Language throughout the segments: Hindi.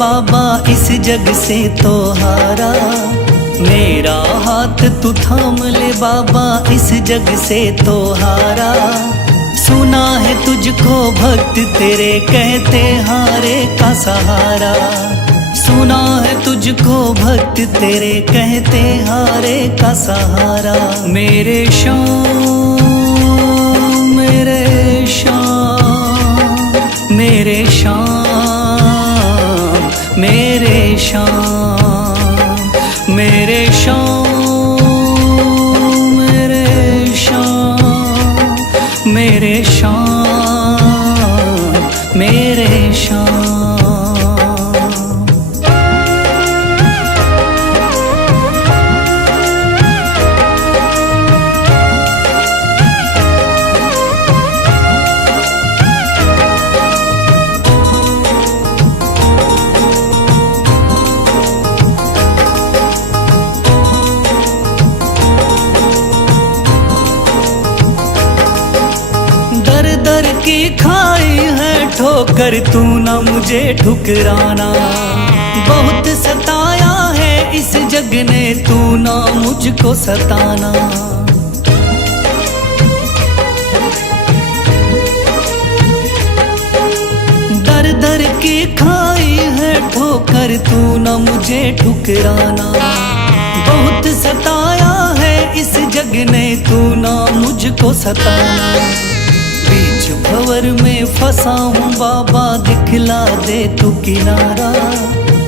बाबा इस जग से तो हारा, मेरा हाथ तू थाम ले बाबा इस जग से तो हारा। सुना है तुझको भक्त तेरे कहते हारे का सहारा, सुना है तुझको भक्त तेरे कहते हारे का सहारा। मेरे श्याम मेरे श्याम मेरे श्याम मेरे श्याम मेरे श्याम मेरे श्याम मेरे श्याम मेरे श्याम। दर की खाई है ठोकर तू ना मुझे ठुकराना, बहुत सताया है इस जग ने तू ना मुझको सताना। दर दर की खाई है ठोकर तू ना मुझे ठुकराना, बहुत सताया है इस जग ने तू ना मुझको सताना। बीच भंवर में फंसा हूँ बाबा दिखला दे तू किनारा,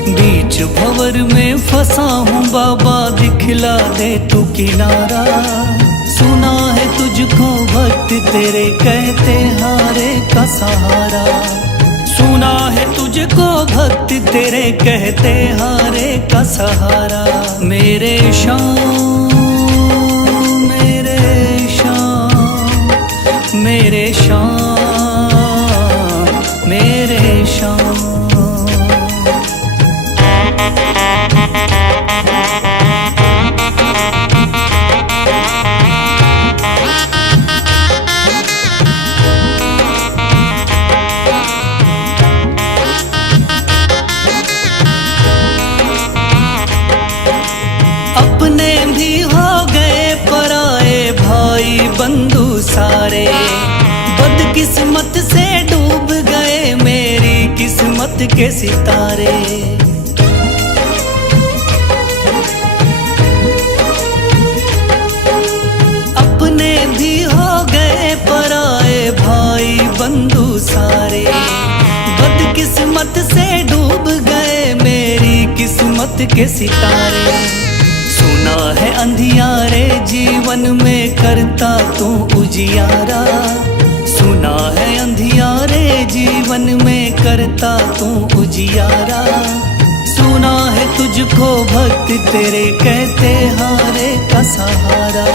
बीच भंवर में फंसा हूँ बाबा दिखला दे तू किनारा। सुना है तुझको भक्त तेरे कहते हारे का सहारा, सुना है तुझको भक्त तेरे कहते हारे का सहारा। मेरे श्याम मेरे श्याम मेरे श्याम मेरे श्याम। अपने भी हो गए पराए भाई बंधु सारे, बदकिस्मत से डूब गए मेरी किस्मत के सितारे। अपने भी हो गए पराए भाई बंधु सारे, बदकिस्मत से डूब गए मेरी किस्मत के सितारे। सुना है अंधियारे जीवन में करता तू उजियारा, सुना है अंधियारे जीवन में करता तू उजियारा। सुना है तुझको भक्त तेरे कहते हारे का सहारा,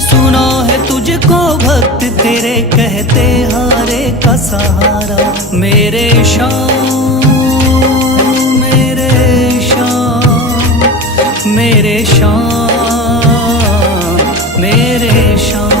सुना है तुझको भक्त तेरे कहते हारे का सहारा। मेरे श्याम मेरे श्याम मेरे श्याम मेरे श्याम।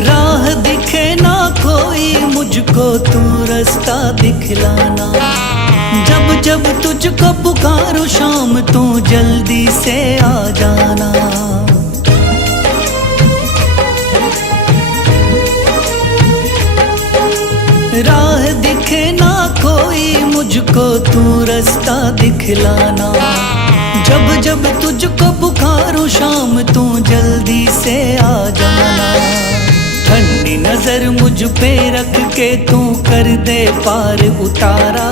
राह दिखे ना कोई मुझको तू रास्ता दिखलाना, जब जब तुझको पुकारूं शाम तू जल्दी से आ जाना। राह दिखे ना कोई मुझको तू रास्ता दिखलाना, जब जब तुझको पुकारूं शाम तू जल्दी से आ जाना। ठंडी नजर मुझ पे रख के तू कर दे पार उतारा,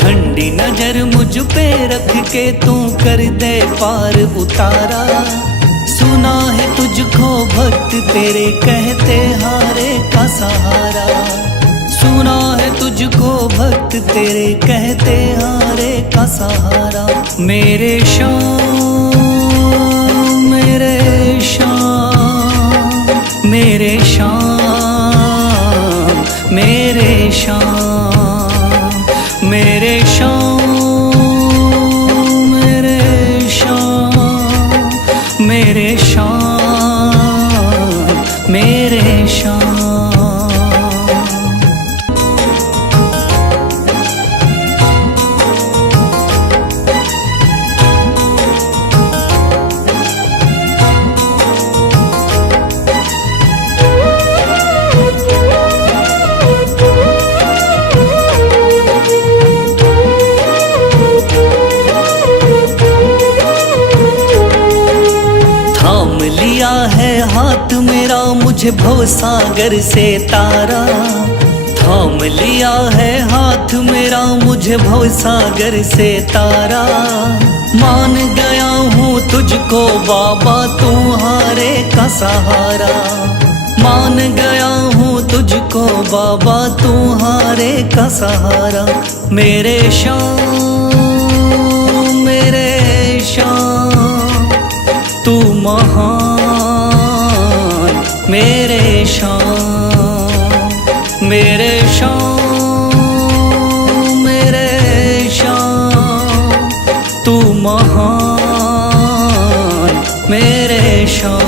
ठंडी नजर मुझ पे रख के तू कर दे पार उतारा। सुना है तुझको भक्त तेरे कहते हारे का सहारा, सुना है तुझको भक्त तेरे कहते हारे का सहारा। मेरे श्याम मेरे शाम, मेरे शाम, मेरे शाम, मेरे शाम, मेरे शाम, मेरे शाम, मेरे शाम। थाम लिया है हाथ मेरा मुझे भवसागर से तारा, थाम लिया है हाथ मेरा मुझे भवसागर से तारा। मान गया हूँ तुझको बाबा तुम्हारे का सहारा, मान गया हूँ तुझको बाबा तुम्हारे का सहारा। मेरे शाम, मेरे शाम, तू महान, मेरे शाम, मेरे शाम, मेरे शाम, तू महान, मेरे शाम।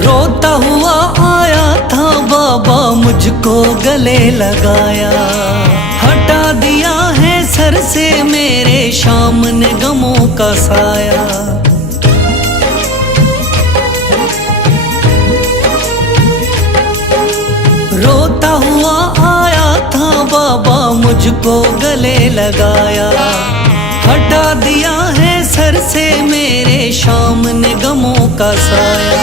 रोता हुआ आया था बाबा मुझको गले लगाया, हटा दिया है सर से मेरे शाम ने गमों का साया। रोता हुआ आया था बाबा मुझको गले लगाया, हटा दिया है सर से मेरे शाम ने गमों का साया।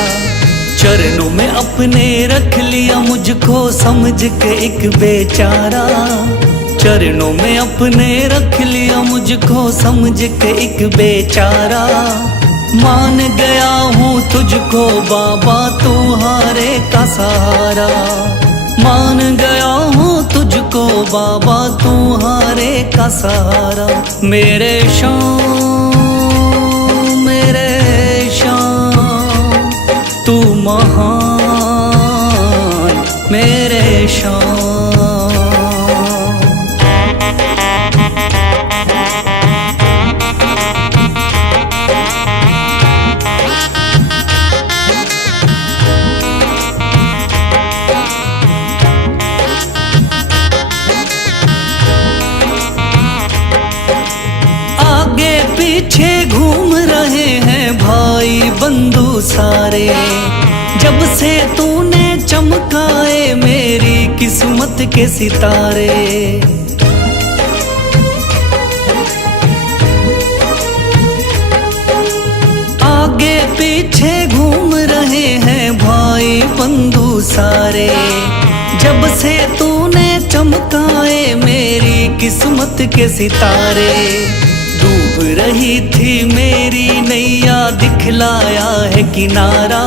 चरणों में अपने रख लिया मुझको समझ के एक बेचारा, चरणों में अपने रख लिया मुझको समझ के एक बेचारा। मान गया हूँ तुझको बाबा तुम्हारे का सहारा, मान गया हूँ तुझको बाबा तुम्हारे का सहारा। मेरे शाम, मेरे शाम, तू महान, मेरे शाम। आगे पीछे घूम रहे हैं भाई बंधु सारे, जब से तूने चमकाए मेरी किस्मत के सितारे। आगे पीछे घूम रहे हैं भाई बंधु सारे, जब से तूने चमकाए मेरी किस्मत के सितारे। डूब रही थी मेरी नैया दिखलाया है किनारा,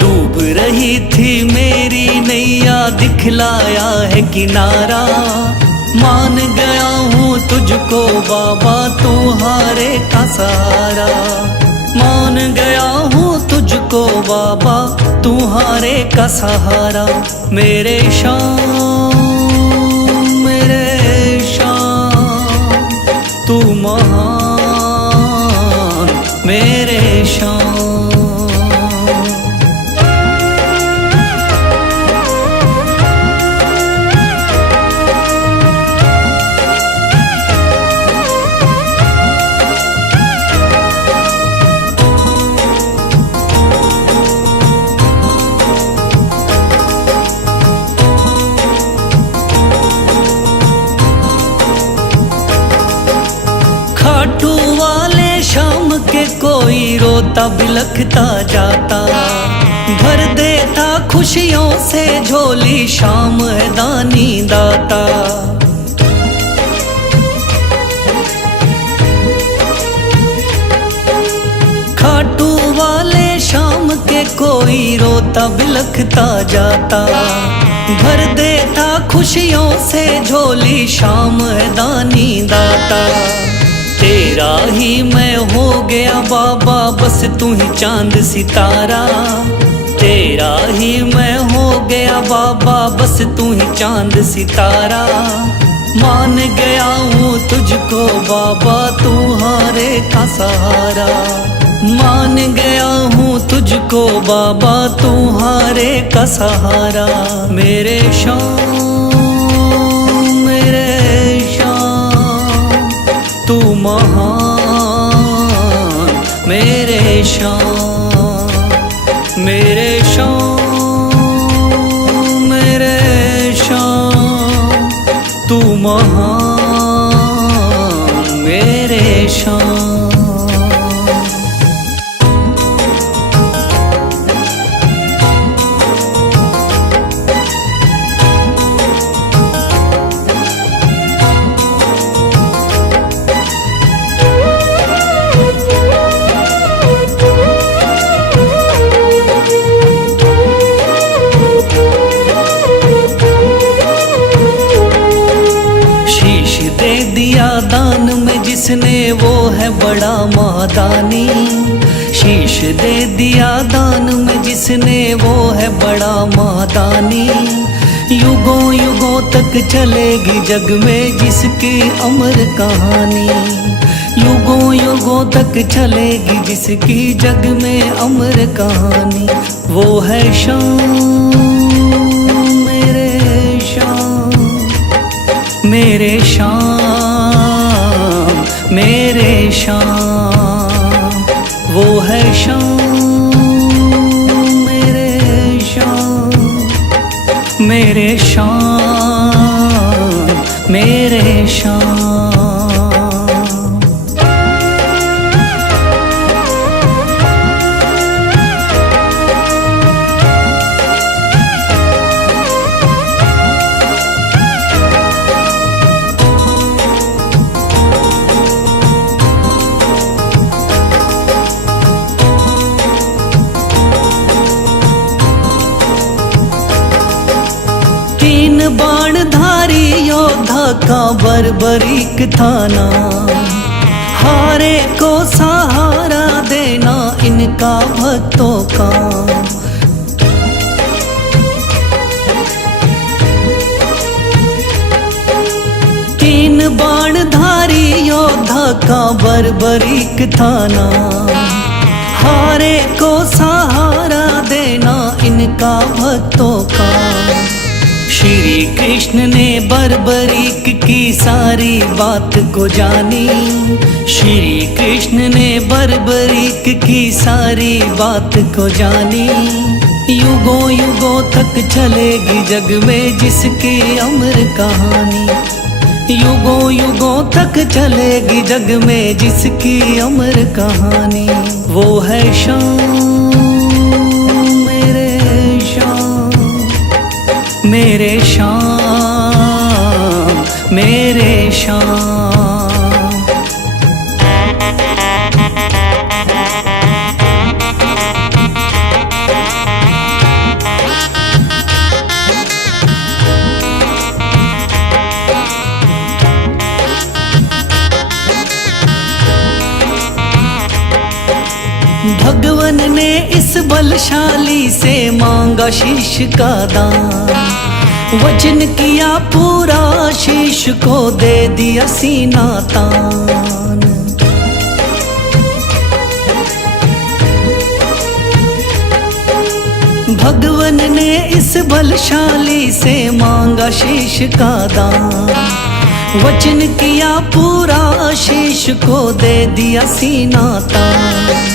डूब रही थी मेरी नैया दिखलाया है किनारा। मान गया हूँ तुझको बाबा तुम्हारे का सहारा, मान गया हूँ तुझको बाबा तुम्हारे का सहारा। मेरे शाम, मेरे शाम, तू महान, मेरे शाम। कोई रोता बिलखता जाता, भर देता खुशी खुशियों से झोली, शाम है दानी दाता। खाटू वाले शाम के कोई रोता बिलखता जाता, भर देता खुशियों से झोली, शाम है दानी दाता। तेरा ही मैं हो गया बाबा, बस तू ही चांद सितारा। तेरा ही मैं हो गया बाबा, बस तू ही चांद सितारा। मान गया हूँ तुझको बाबा, तू हारे का सहारा। मान गया हूँ तुझको बाबा, तू हारे का सहारा। मेरे शाम मेरे शाम तू महान, मेरे शाम मेरे शाम मेरे शाम तू महान, मेरे शाम। दिया दान में जिसने वो है बड़ा महादानी। शीश दे दिया दान में जिसने वो है बड़ा महादानी। युगों युगों तक चलेगी जग में जिसकी अमर कहानी। युगों युगों तक चलेगी जिसकी जग में अमर कहानी। वो है शाम मेरे शाम मेरे शाम मेरे शाम। वो है शाम मेरे शाम मेरे शाम मेरे शाम। बाणधारी योद्धा का बर्बरीक थाना, हारे को सहारा देना इनका भक्तों का। तीन बाणधारी योद्धा का बर्बरीक थाना, हारे को सहारा देना इनका भक्तों का। श्री कृष्ण ने बर्बरीक की सारी बात को जानी। श्री कृष्ण ने बर्बरीक की सारी बात को जानी। युगों युगों तक चलेगी जग में जिसकी अमर कहानी। युगों युगों तक चलेगी जग में जिसकी अमर कहानी। वो है शाम मेरे शाम मेरे शाम। भगवन ने इस बलशाली से मांगा शीश का दान। वचन किया पूरा, शीश को दे दिया सीना तान। भगवन ने इस बलशाली से मांगा शीश का दान। वचन किया पूरा, शीश को दे दिया सीना तान।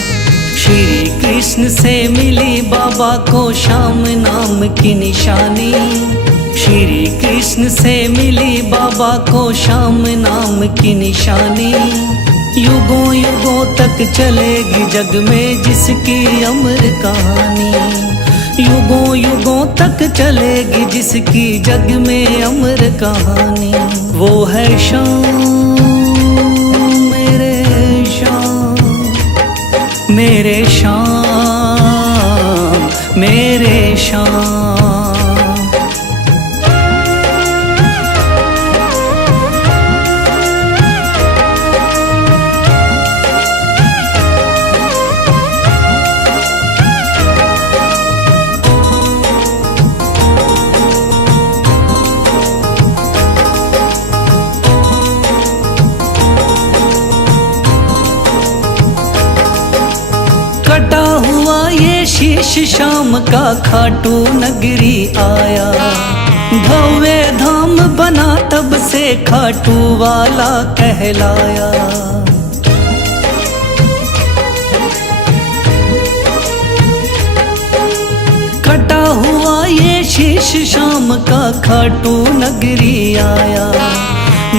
श्री कृष्ण से मिली बाबा को श्याम नाम की निशानी। श्री कृष्ण से मिली बाबा को श्याम नाम की निशानी। युगों युगों तक चलेगी जग में जिसकी अमर कहानी। युगों युगों तक चलेगी जिसकी जग में अमर कहानी। वो है शाम मेरे शाम, मेरे शाम, मेरे शाम। कटा हुआ ये शीश शाम का खाटू नगरी आया। भव्य धाम बना तब से खाटू वाला कहलाया। कटा हुआ ये शीश शाम का खाटू नगरी आया।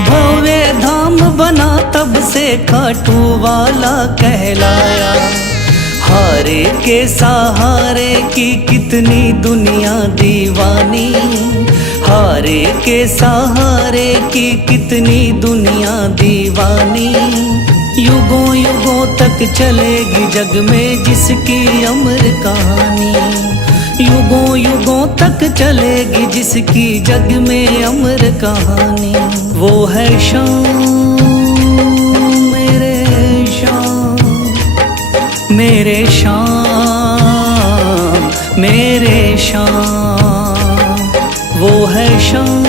भव्य धाम बना तब से खाटू वाला कहलाया। हारे के सहारे की कितनी दुनिया दीवानी। हारे के सहारे की कितनी दुनिया दीवानी। युगों युगों तक चलेगी जग में जिसकी अमर कहानी। युगों युगों तक चलेगी जिसकी जग में अमर कहानी। वो है शाम मेरे शाम, मेरे शाम, मेरे शाम। वो है शाम।